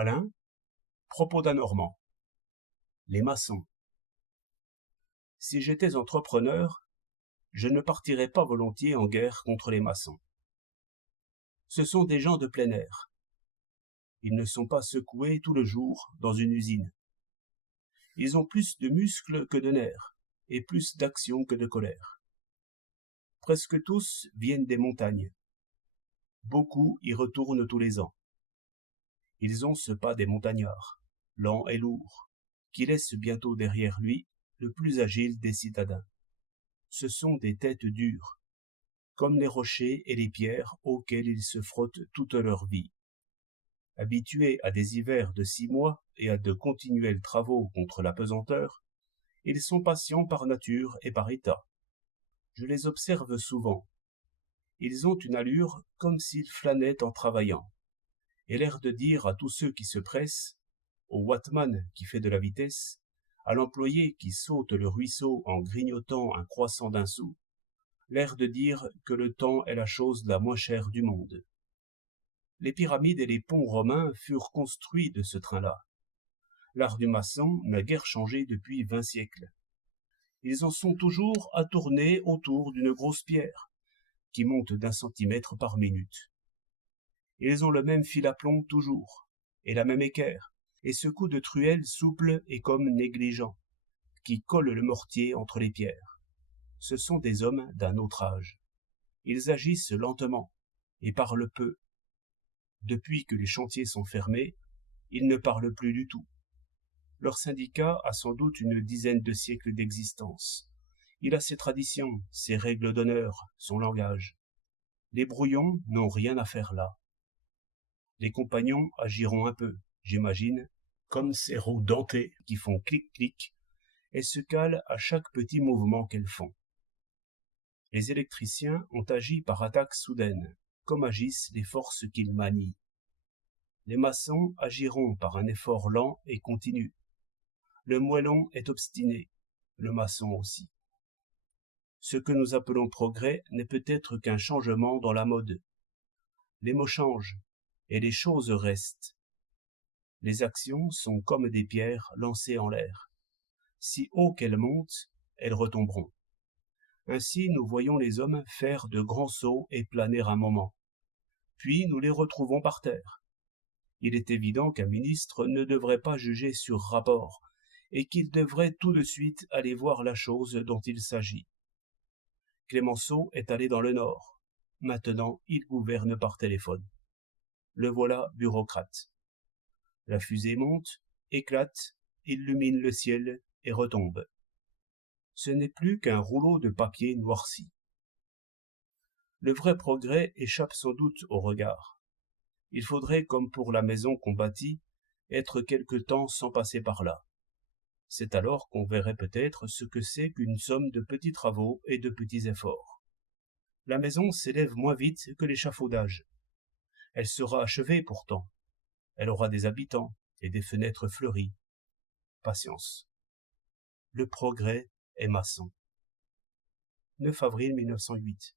Alain, propos d'un Normand. Les maçons. Si j'étais entrepreneur, je ne partirais pas volontiers en guerre contre les maçons. Ce sont des gens de plein air. Ils ne sont pas secoués tout le jour dans une usine. Ils ont plus de muscles que de nerfs, et plus d'action que de colère. Presque tous viennent des montagnes. Beaucoup y retournent tous les ans. Ils ont ce pas des montagnards, lent et lourd, qui laisse bientôt derrière lui le plus agile des citadins. Ce sont des têtes dures, comme les rochers et les pierres auxquels ils se frottent toute leur vie. Habitués à des hivers de 6 mois et à de continuels travaux contre la pesanteur, ils sont patients par nature et par état. Je les observe souvent. Ils ont une allure comme s'ils flânaient en travaillant, et l'air de dire à tous ceux qui se pressent, au watman qui fait de la vitesse, à l'employé qui saute le ruisseau en grignotant un croissant d'un sou, l'air de dire que le temps est la chose la moins chère du monde. Les pyramides et les ponts romains furent construits de ce train-là. L'art du maçon n'a guère changé depuis 20 siècles. Ils en sont toujours à tourner autour d'une grosse pierre, qui monte d'1 centimètre par minute. Ils ont le même fil à plomb toujours, et la même équerre, et ce coup de truelle souple et comme négligent, qui colle le mortier entre les pierres. Ce sont des hommes d'un autre âge. Ils agissent lentement, et parlent peu. Depuis que les chantiers sont fermés, ils ne parlent plus du tout. Leur syndicat a sans doute une dizaine de siècles d'existence. Il a ses traditions, ses règles d'honneur, son langage. Les brouillons n'ont rien à faire là. Les compagnons agiront un peu, j'imagine, comme ces roues dentées qui font clic-clic et se calent à chaque petit mouvement qu'elles font. Les électriciens ont agi par attaque soudaine, comme agissent les forces qu'ils manient. Les maçons agiront par un effort lent et continu. Le moellon est obstiné, le maçon aussi. Ce que nous appelons progrès n'est peut-être qu'un changement dans la mode. Les mots changent, et les choses restent. Les actions sont comme des pierres lancées en l'air. Si haut qu'elles montent, elles retomberont. Ainsi nous voyons les hommes faire de grands sauts et planer un moment. Puis nous les retrouvons par terre. Il est évident qu'un ministre ne devrait pas juger sur rapport, et qu'il devrait tout de suite aller voir la chose dont il s'agit. Clémenceau est allé dans le Nord. Maintenant, il gouverne par téléphone. Le voilà bureaucrate. La fusée monte, éclate, illumine le ciel et retombe. Ce n'est plus qu'un rouleau de papier noirci. Le vrai progrès échappe sans doute au regard. Il faudrait, comme pour la maison qu'on bâtit, être quelque temps sans passer par là. C'est alors qu'on verrait peut-être ce que c'est qu'une somme de petits travaux et de petits efforts. La maison s'élève moins vite que l'échafaudage. Elle sera achevée pourtant. Elle aura des habitants et des fenêtres fleuries. Patience. Le progrès est maçon. 9 avril 1908.